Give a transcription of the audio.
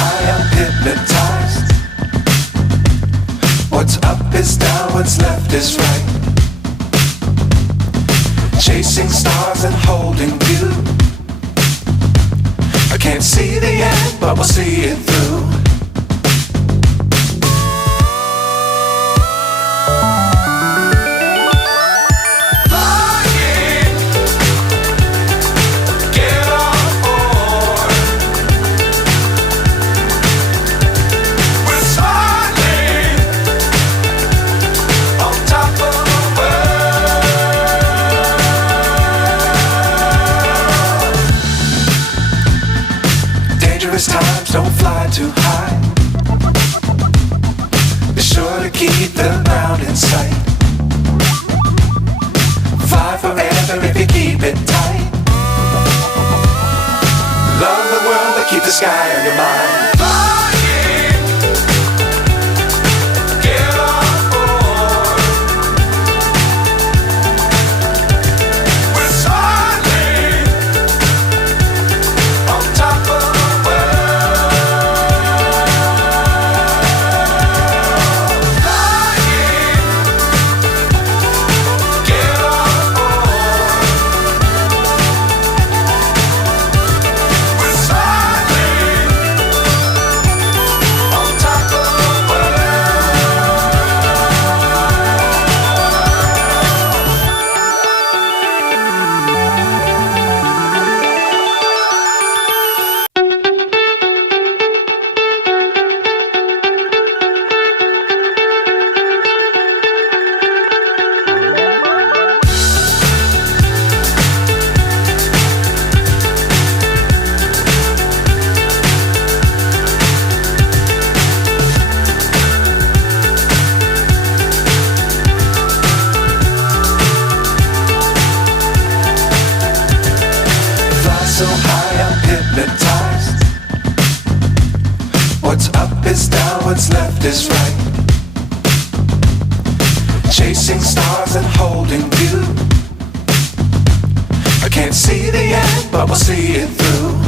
high, I'm hypnotized. What's up is down, what's left is right. Chasing stars and holding you. I can't see the end, but we'll see it through. Times don't fly too high. Be sure to keep the ground in sight. Fly forever if you keep it tight. Love the world but keep the sky on your mind. So high, I'm hypnotized. What's up is down, what's left is right. Chasing stars and holding you. I can't see the end, but we'll see it through.